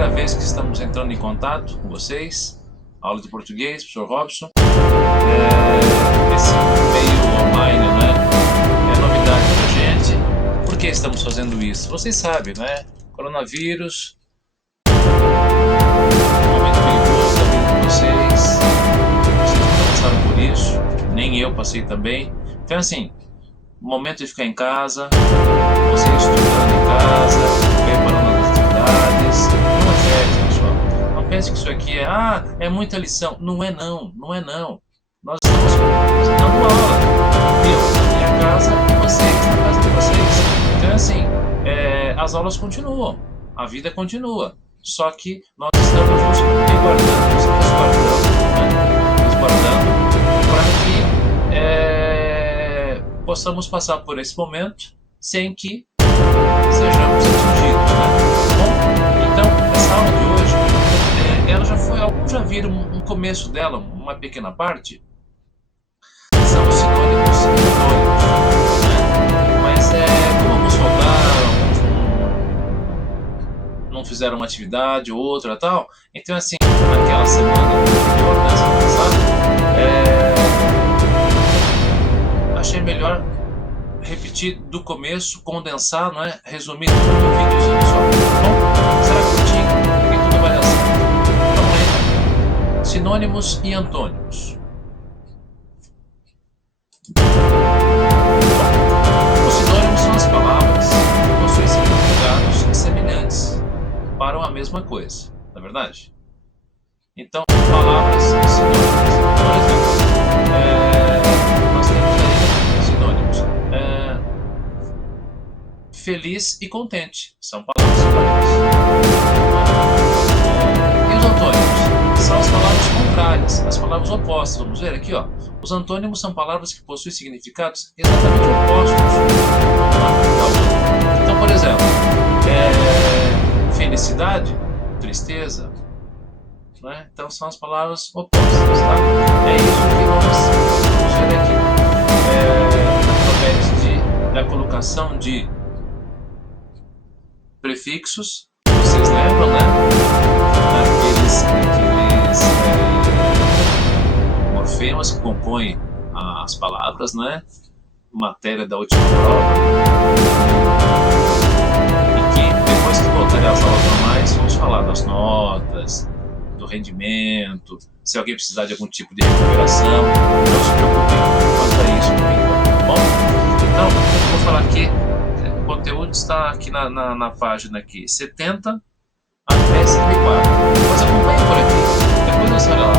primeira vez que estamos entrando em contato com vocês, aula de português, professor Robson. Esse meio online, é novidade pra gente. Por que estamos fazendo isso? Vocês sabem, Coronavírus, momento perigoso da vida de vocês não passaram por isso, nem eu passei também. Então assim, momento de ficar em casa, você estudando em casa, preparando as atividades. Não é férias, pessoal. Não pense que isso aqui é muita lição. Não é não. Nós estamos dando aula. Eu na minha casa e vocês na casa de vocês. Então assim, as aulas continuam, a vida continua. Só que nós estamos nos resguardando para que possamos passar por esse momento sem que sejamos atingidos, Bom, então, essa aula de hoje, ela já foi, alguns já viram um começo dela, uma pequena parte, são os sinônimos e antônimos, Mas, como alguns faltaram, alguns não fizeram uma atividade ou outra tal, então assim, naquela semana anterior, semana passada, achei melhor repetir do começo, condensar, resumir tudo num videozinho só. Bom, será curtinho e tudo vai dar certo. Vamos lá então. Sinônimos e antônimos. Os sinônimos são as palavras que possuem significados semelhantes para uma mesma coisa, não é verdade? Então, palavras sinônimas. Por exemplo, nós temos aí sinônimos. Feliz e contente são palavras sinônimas. E os antônimos? São as palavras contrárias, as palavras opostas. Vamos ver aqui, ó. Os antônimos são palavras que possuem significados exatamente opostos uma da outra. Então, por exemplo, felicidade, tristeza, Então são as palavras opostas, tá? É isso que nós vamos ver aqui. Através da colocação de prefixos, vocês lembram, Aqueles morfemas que compõem as palavras, Matéria da última prova. E que depois que voltarem às aulas normais, vamos falar das notas, do rendimento, se alguém precisar de algum tipo de recuperação, não se preocupem quanto a isso por enquanto, bom? Então, eu vou falar aqui, o conteúdo está aqui na página aqui, 70 até 74. Mas acompanhe por aqui, depois você olha lá.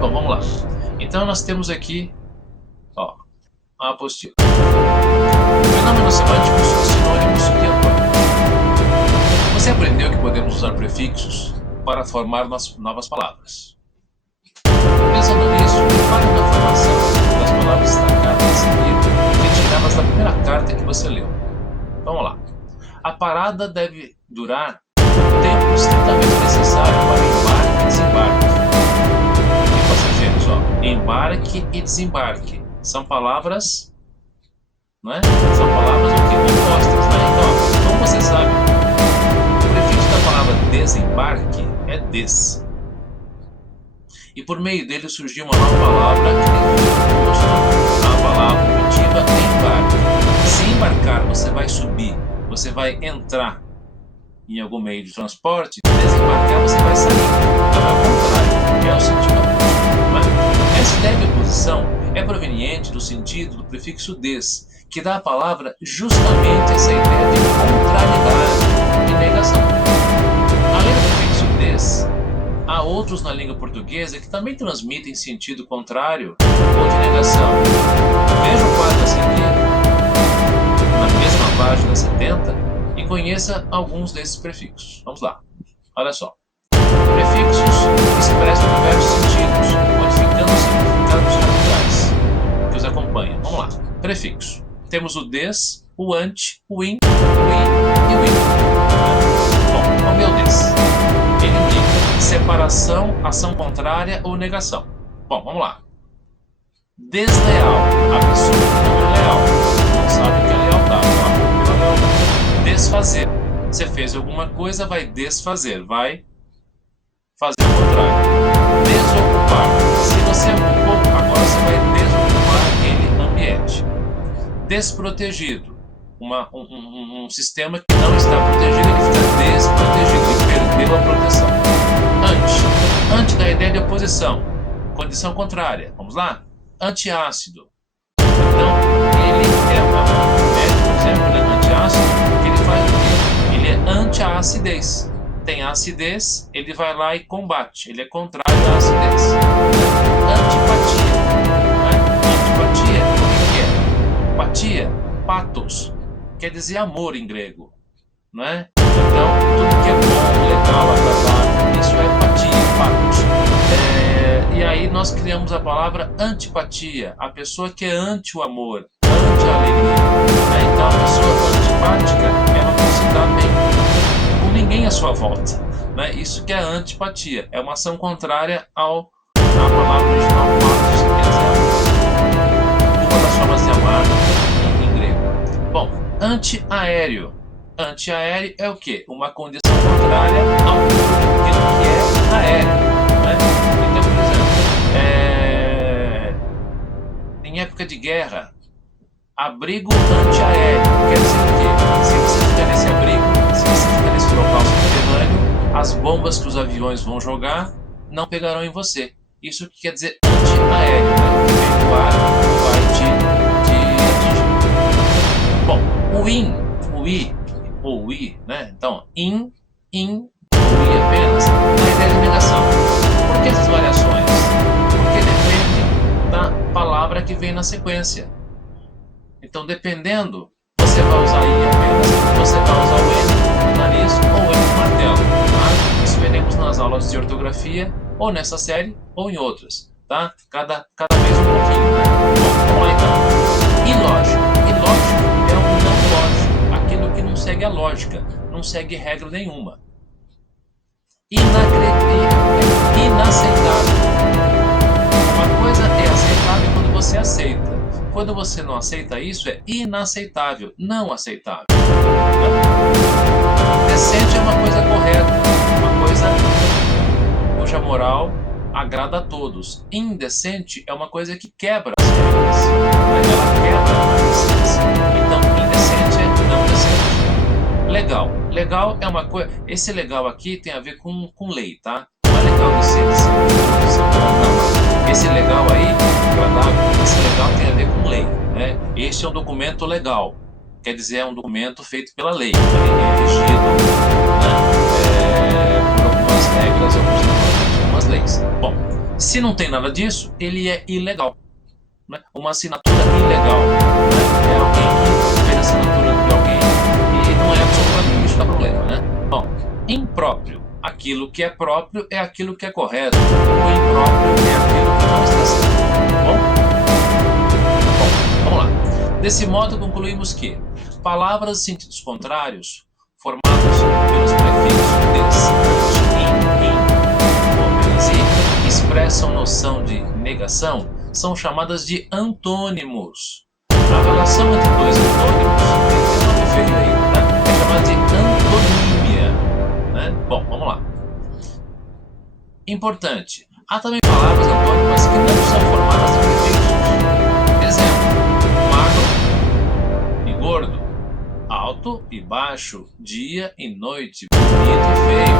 Bom, vamos lá. Então nós temos aqui, a apostila. Fenômenos semânticos, sinônimos e antônimos. Você aprendeu que podemos usar prefixos para formar novas palavras. Pensando nisso, repare na formação das palavras destacadas em seguida, retiradas da primeira carta que você leu. Vamos lá. A parada deve durar o tempo estritamente necessário para embarque e desembarque. E passageiros, embarque e desembarque são palavras, São palavras opostas, Então, como você sabe, o prefixo da palavra desembarque é des. E por meio dele surgiu uma nova palavra que tem oposto à palavra primitiva embarque. Se embarcar, você vai subir, você vai entrar em algum meio de transporte, desembarcar você vai sair. Então é o contrário, é o sentido oposto. Essa ideia de oposição é proveniente do sentido do prefixo des, que dá à palavra justamente essa ideia de contrariedade e negação. Além do prefixo des, há outros na língua portuguesa que também transmitem sentido contrário ou de negação. Veja o quadro a seguir, na mesma página 70, e conheça alguns desses prefixos. Vamos lá. Olha só. Prefixos expressam diversos sentidos, modificando os significados radicais que os acompanham. Vamos lá. Prefixo. Temos o des, o ante, o in, o i e o in. Bom, o meu des. Ele indica separação, ação contrária ou negação. Bom, vamos lá. Desleal. A pessoa que não é leal. Não sabe o que é lealdade. Desfazer. Você fez alguma coisa, vai desfazer, vai fazer o contrário. Desocupar. Se você ocupou, agora você vai desocupar aquele ambiente. Desprotegido. Um sistema que não está protegido, ele fica desprotegido, ele perdeu a proteção. Ante da ideia de oposição. Condição contrária. Vamos lá? Antiácido. Então, ele é médico, por exemplo, né? Antiácido, que ele faz o quê? Ele é anti a acidez. Tem a acidez, ele vai lá e combate. Ele é contrário à acidez. Antipatia. Antipatia, o que é? Patia, pathos, quer dizer amor em grego. Não é? Então, tudo que é bom, legal, agradável, isso é empatia, pathos. E aí nós criamos a palavra antipatia, a pessoa que é anti o amor, anti a alegria. Então, a pessoa antipática, ela não se dá bem com ninguém à sua volta. Né? Isso que é antipatia, é uma ação contrária à palavra original pathos, que quer dizer uma das formas de amar em grego. Bom, antiaéreo. Antiaéreo é o quê? Uma condição contrária ao que é aéreo. Né? Então, por exemplo, em época de guerra, abrigo antiaéreo quer dizer o quê? Se você ficar nesse abrigo, se você ficar nesse local subterrâneo, as bombas que os aviões vão jogar não pegarão em você. Isso que quer dizer antiaéreo, né? O que vem do ar vai te atingir. Bom, o in, o i, ou i, né? Então, in, ou i apenas, na ideia de negação. Por que essas variações? Porque depende da palavra que vem na sequência. Então, dependendo, você vai usar i apenas, você vai usar o n do nariz ou o n do martelo. Tá? Isso veremos nas aulas de ortografia, ou nessa série, ou em outras. Tá? Cada vez um pouquinho, né? Bom, vamos lá então. Ilógico. Ilógico é o não lógico, aquilo que não segue a lógica, não segue regra nenhuma. Inaceitável. Uma coisa é aceitável quando você aceita. Quando você não aceita isso, é inaceitável, não aceitável. Decente é uma coisa correta, uma coisa cuja moral agrada a todos. Indecente é uma coisa que quebra as regras. Ela quebra a decência. Então, indecente é não decente. Legal. Legal é uma coisa... Esse legal aqui tem a ver com lei, tá? Não é legal de ser bom, não. Esse legal aí, agradável, esse legal tem a ver com lei, né? Este é um documento legal. Quer dizer, é um documento feito pela lei. Ele é regido, né, por algumas regras, algumas leis. Bom, se não tem nada disso, ele é ilegal. Né? Uma assinatura ilegal, né? É alguém que fez a assinatura de alguém e não é absolutamente, isso dá problema, né? Bom, impróprio. Aquilo que é próprio é aquilo que é correto. O impróprio é aquilo que não está certo. Bom, vamos lá. Desse modo, concluímos que palavras de sentidos contrários, formadas pelos prefixos des, anti, in, ou apenas i, expressam noção de negação, são chamadas de antônimos. A relação entre dois antônimos, tem um nome feio aí, tá? É chamada de antonímia. Né? Bom, vamos lá. Importante. Há também palavras antônimas que não são formadas de prefixos. Exemplo: magro e gordo, alto e baixo, dia e noite, bonito e feio.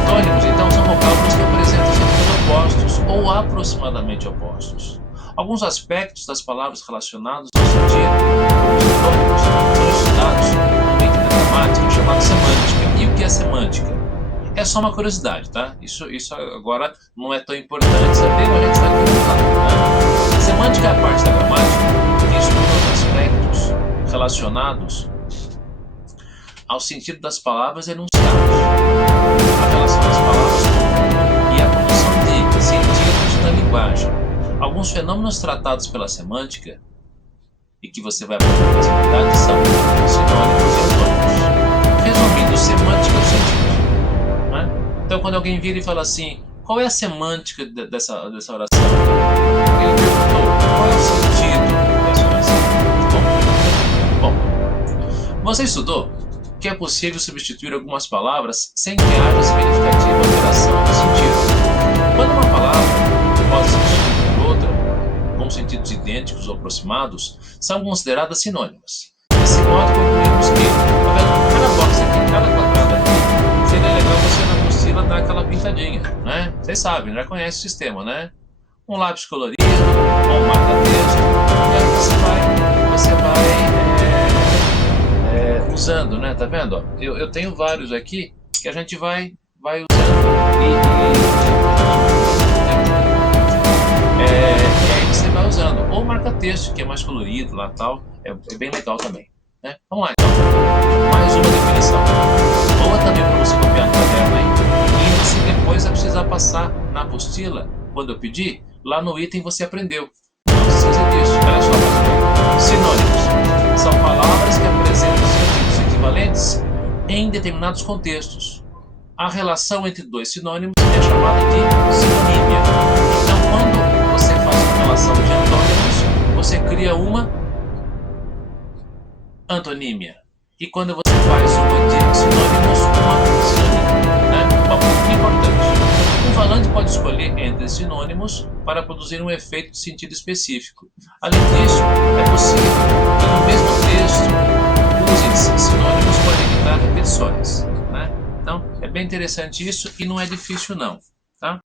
Antônimos, então, são vocábulos que apresentam sentidos opostos ou aproximadamente opostos. Alguns aspectos das palavras relacionados ao sentido, como os antônimos, são estudados no item da gramática chamado semântica. E o que é semântica? É só uma curiosidade, tá? Isso agora não é tão importante saber, mas a gente está aqui no campo, né? Semântica é a parte da gramática que estuda os aspectos relacionados ao sentido das palavras enunciadas, a relação das palavras com o mundo e a produção de sentidos na linguagem. Alguns fenômenos tratados pela semântica e que você vai aprender na atividade são sinônimos e antônimos. Resumindo, semântica é o sentido. Então, quando alguém vira e fala assim, qual é a semântica dessa oração? Ele perguntou, qual é o sentido dessa oração? Bom, você estudou? que é possível substituir algumas palavras sem que haja significativa alteração do sentido. Quando uma palavra pode ser substituída por outra, com sentidos idênticos ou aproximados, são consideradas sinônimas. Desse modo, concluímos que, tá vendo? Cada box aqui, cada quadrado aqui, seria legal você na apostila dar aquela pintadinha, né? Vocês sabem, já conhecem o sistema, né? Um lápis colorido, ou um marca-texto, e aí você vai usando, né? Tá vendo? Ó, eu tenho vários aqui que a gente vai usando e aí você vai usando. Ou marca-texto, que é mais colorido lá tal, é bem legal também. Né? Vamos lá então. Mais uma definição. Boa também para você copiar no caderno, hein? E você depois vai precisar passar na apostila, quando eu pedir, lá no item você aprendeu. Não se esqueça disso. Olha só mais uma vez. Sinônimos. São palavras que apresentam sentidos equivalentes em determinados contextos. A relação entre dois sinônimos é chamada de sinonímia. Então, quando você faz uma relação de antônimos, você cria uma antonímia. E quando você faz uma de sinônimos, uma sinonímia. Né? Bom, importante. Um falante pode escolher entre sinônimos para produzir um efeito de sentido específico. Além disso, é possível que no mesmo texto use sinônimos para evitar repetições. Né? Então, é bem interessante isso e não é difícil não. Tá?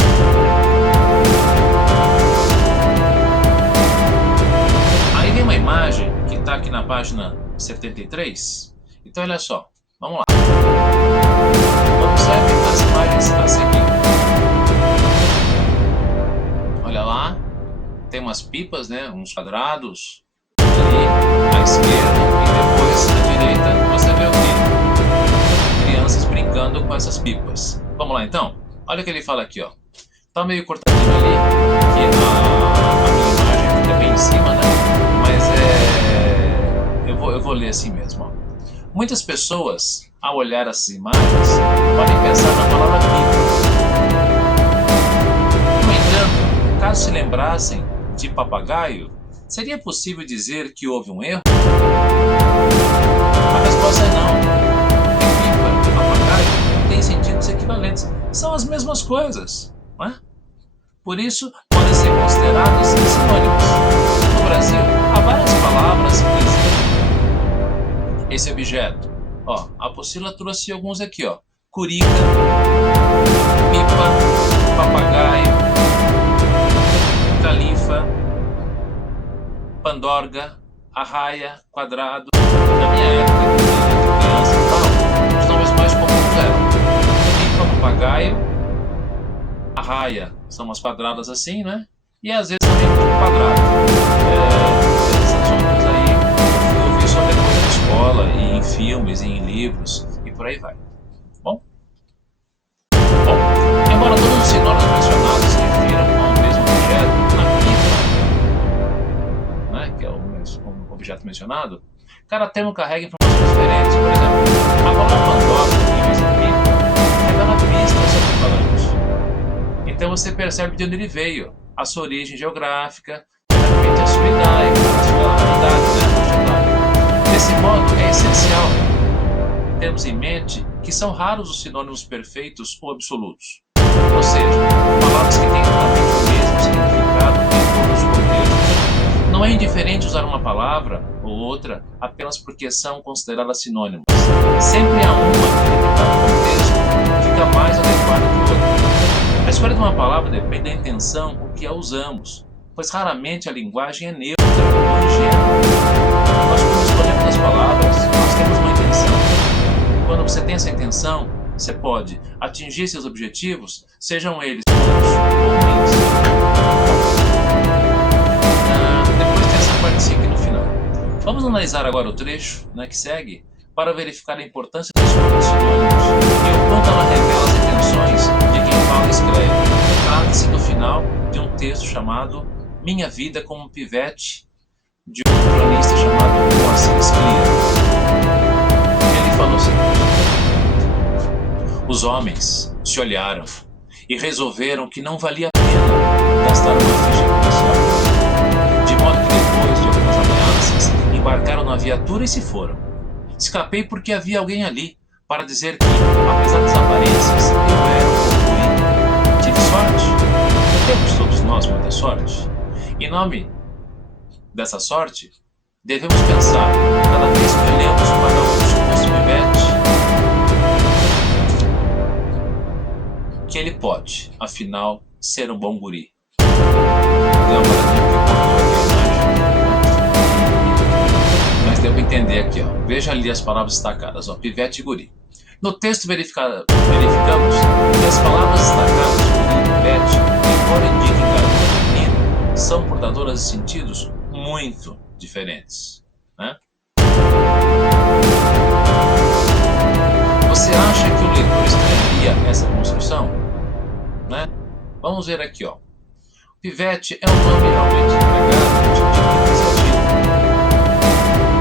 Aí vem uma imagem que está aqui na página 73. Então, olha só. Vamos lá. Observe as imagens a seguir. Olha lá. Tem umas pipas, né? Uns quadrados. Ali, à esquerda. E depois, à direita, você vê o quê? Crianças brincando com essas pipas. Vamos lá, então. Olha o que ele fala aqui, ó. Tá meio cortadinho ali. Que a minha imagem fica bem em cima, né? Mas eu vou ler assim mesmo, ó. Muitas pessoas, ao olhar essas imagens, podem pensar na palavra pipa. No entanto, caso se lembrassem de papagaio, seria possível dizer que houve um erro? A resposta é não. Porque pipa e papagaio têm sentidos equivalentes. São as mesmas coisas, não é? Por isso, podem ser considerados sinônimos. No Brasil, há várias palavras que dizem esse objeto. Ó, a apostila trouxe alguns aqui, ó. Curica, pipa, papagaio, califa, pandorga, arraia, quadrado. Na minha época de criança e tal, os nomes mais comuns eram pipa, papagaio, arraia, são umas quadradas assim, né? E às vezes também um quadrado. Essas outras aí eu vi só depois na escola, e em filmes, e em livros, e por aí vai. Bom, embora todos os sinônimos mencionados se refiram a um mesmo objeto, na pipa, né, que é o objeto mencionado, cada termo carrega informações diferentes. Por exemplo, a palavra pandora, em vez de pipa, revela pistas sobre o falante. Então você percebe de onde ele veio, a sua origem geográfica, de repente a sua idade, né? Desse modo, é essencial termos em mente que são raros os sinônimos perfeitos ou absolutos. Ou seja, palavras que têm exatamente o mesmo significado em todos os contextos. Não é indiferente usar uma palavra ou outra apenas porque são consideradas sinônimos. Sempre há uma que, em determinado contexto, fica mais adequada que outra. A escolha de uma palavra depende da intenção com que a usamos, pois raramente a linguagem é neutra ou ingênua. Nós, quando escolhemos as palavras, nós temos uma intenção. E quando você tem essa intenção, você pode atingir seus objetivos, sejam eles bons ou ruins. Depois tem essa partezinha aqui no final. Vamos analisar agora o trecho, né, que segue, para verificar a importância da escolha dos sinônimos e o quanto ela revela as intenções de quem fala e escreve. Trata-se do final de um texto chamado Minha Vida como Pivete, de um cronista chamado Moacir Scliar. Ele falou o seguinte: os homens se olharam e resolveram que não valia a pena gastar uma ficha policial, de modo que depois de algumas ameaças embarcaram na viatura e se foram. Escapei porque havia alguém ali para dizer que, apesar das aparências, eu era um bom guri. Tive sorte. Temos todos nós muita sorte. Em nome dessa sorte, devemos pensar, cada vez que olhamos para um suposto pivete, que ele pode, afinal, ser um bom guri. Deu uma palavrinha que cortou aqui a imagem, mas deu para entender aqui, ó. Veja ali as palavras destacadas, ó, pivete e guri. No texto verificamos que as palavras destacadas guri e pivete, embora indiquem garoto e menino, são portadoras de sentidos muito diferentes, né? Você acha que o leitor estranharia essa construção? Né? Vamos ver aqui, ó. Pivete é um nome realmente empregado no sentido depreciativo.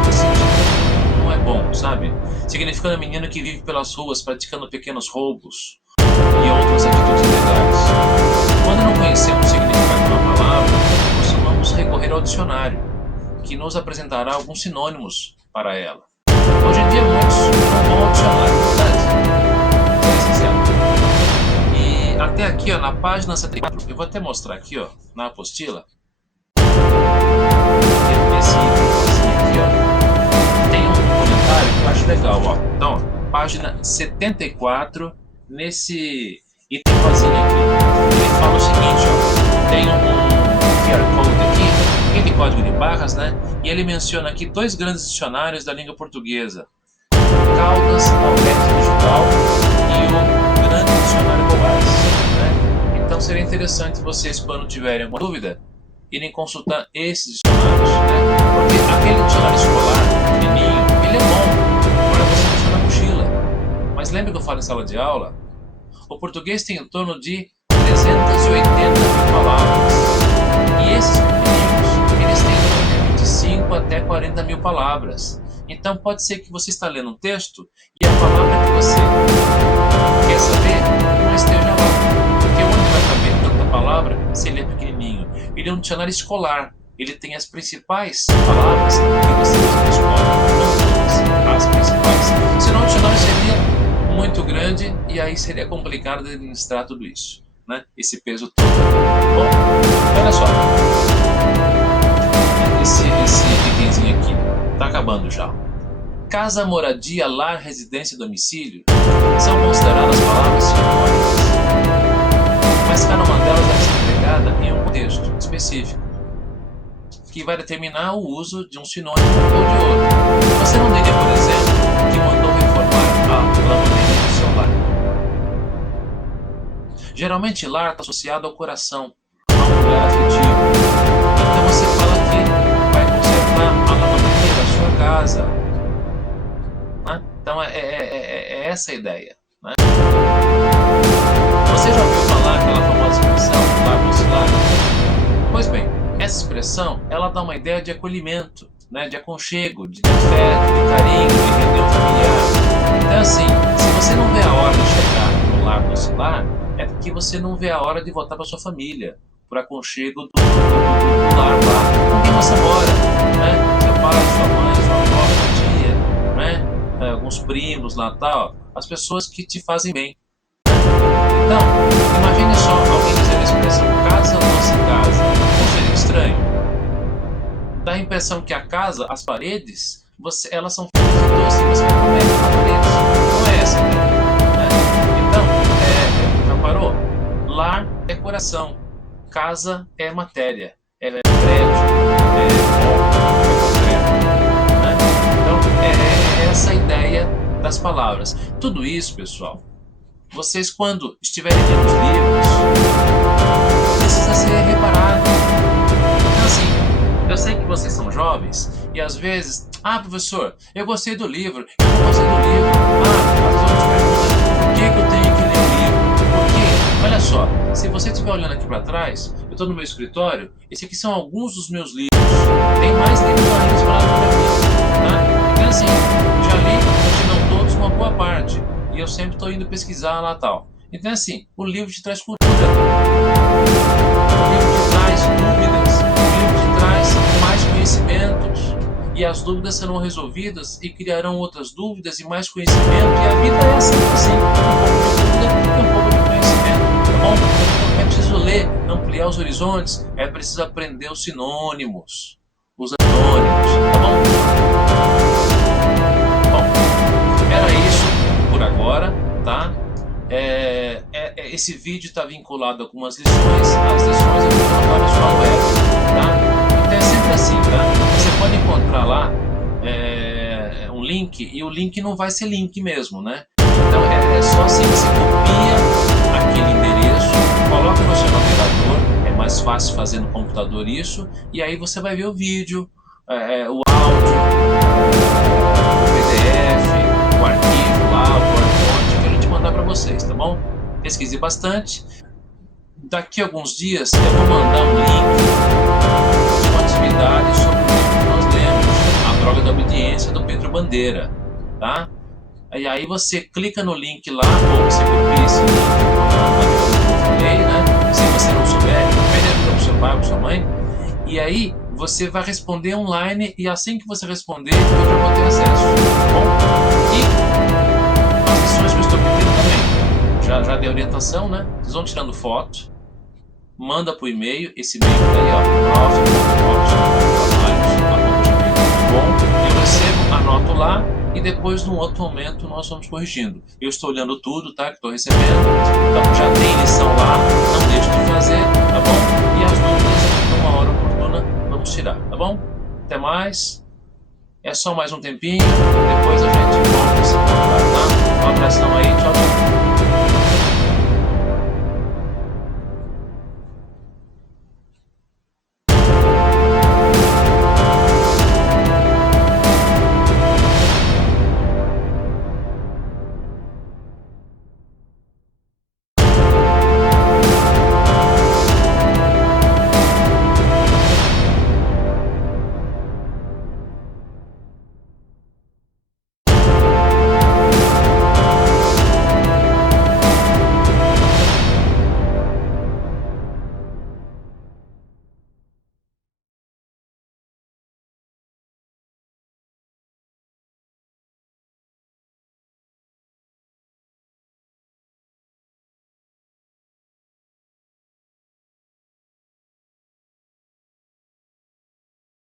Esse sentido não é bom, sabe? Significando menino que vive pelas ruas praticando pequenos roubos e outras atitudes ilegais. Quando não conhecemos o significado de uma palavra, costumamos recorrer ao dicionário, que nos apresentará alguns sinônimos para ela. Hoje em dia muitos não vão ao dicionário, verdade? Seja sincero. E até aqui, ó, na página 74, eu vou até mostrar aqui, ó, na apostila, nesse itemzinho aqui, ó, tem um comentário que eu acho legal, ó. Então, ó, página 74, nesse itemzinho aqui, ele fala o seguinte, ó, tem um QR Code aqui, aquele código de barras, né? E ele menciona aqui dois grandes dicionários da língua portuguesa, Caldas Aurete Digital e o Grande Dicionário Boas, né? Então seria interessante vocês, quando tiverem alguma dúvida, irem consultar esses dicionários, né? Porque aquele dicionário escolar, pequenininho, ele é bom para você deixar na mochila. Mas lembra que eu falo em sala de aula? O português tem em torno de 380 mil palavras. E esses pequenininhos, eles têm em torno de 25 até 40 mil palavras. Então pode ser que você está lendo um texto e a palavra que você quer saber não esteja lá. Porque onde vai caber tanta palavra se ele é pequenininho? Ele é um dicionário escolar. Ele tem as principais palavras que você usa na escola. Não todas, as principais. Senão o dicionário seria muito grande e aí seria complicado de administrar tudo isso, né? Esse peso todo. Bom, olha só. Esse itemzinho aqui está acabando já. Casa, moradia, lar, residência, domicílio são consideradas palavras sinônimas, mas cada uma delas deve ser empregada em um contexto específico, que vai determinar o uso de um sinônimo ou de outro. Você não diria, por exemplo, que mandou reformar a lavanderia do seu lar. Geralmente, lar está associado ao coração, a um lugar afetivo. Então você fala que vai consertar a lavanderia da sua casa. Né? Então é essa a ideia. Né? Você já ouviu falar aquela famosa expressão lar oscilar? Pois bem, essa expressão ela dá uma ideia de acolhimento, né? De aconchego, de afeto, de carinho, de reunião familiar. Então assim, se você não vê a hora de chegar no lar oscilar, é porque você não vê a hora de voltar para sua família, por aconchego do lar lá com quem você mora, né? Seu pai, sua mãe, sua avó, sua tia, né? Alguns primos lá tal, as pessoas que te fazem bem. Então, imagine só alguém dizer a expressão casa não se casa. Não seria estranho? Dá a impressão que a casa, as paredes, elas são feitas de doce e você vai comer nas paredes. Não é essa a ideia. Né? Então, já parou? Lar é coração, casa é matéria, é prédio, é móvel, é concreto. Né? Então, é essa a ideia das palavras. Tudo isso, pessoal, vocês, quando estiverem lendo os livros, precisa ser reparado. Então, assim, eu sei que vocês são jovens e às vezes, professor, eu gostei do livro, eu não gostei do livro. As pessoas perguntam, por que eu tenho que ler o livro? Porque, olha só, se você estiver olhando aqui para trás, eu estou no meu escritório, esses aqui são alguns dos meus livros. Tem mais livros ainda espalhados por aqui. Tá? Então, assim, já li, se não todos, uma boa parte. E eu sempre estou indo pesquisar lá tal. Então, assim, o livro te traz cultura. O livro te traz dúvidas. O livro te traz mais conhecimentos. e as dúvidas serão resolvidas e criarão outras dúvidas e mais conhecimento, e a vida é sempre assim, um pouco de dúvida e um pouco de conhecimento, tá bom? Então é preciso ler, ampliar os horizontes, é preciso aprender os sinônimos, tá bom? Bom, era isso por agora, tá? Esse vídeo está vinculado a algumas lições, as lições eu vou colocar no sua web, tá? Então é sempre assim, tá? Você pode encontrar lá um link, e o link não vai ser link mesmo, né? Então é só assim, você copia aquele endereço, coloca no seu navegador, é mais fácil fazer no computador isso, e aí você vai ver o vídeo, o áudio, o PDF, o arquivo lá, o PowerPoint, eu quero te mandar para vocês, tá bom? Pesquise bastante. Daqui a alguns dias eu vou mandar um link de uma atividade sobre o livro que nós lemos, A Droga da Obediência, do Pedro Bandeira, tá? E aí você clica no link lá, ou você copia esse link, como eu falei, né? Se você não souber, pede ajuda para o seu pai, para sua mãe, e aí você vai responder online, e assim que você responder, eu já vou ter acesso, tá bom? E as lições que eu estou pedindo também, já dei orientação, né? Vocês vão tirando foto, manda para o e-mail, esse e-mail tá aí, ó, prof.trabalhos@gmail.com, eu recebo, anoto lá, e depois, num outro momento, nós vamos corrigindo. Eu estou olhando tudo, tá? Que estou recebendo, então já tem lição lá, não deixe de fazer, tá bom? E as dúvidas, numa hora oportuna, vamos tirar, tá bom? Até mais. É só mais um tempinho, depois a gente volta a se encontrar.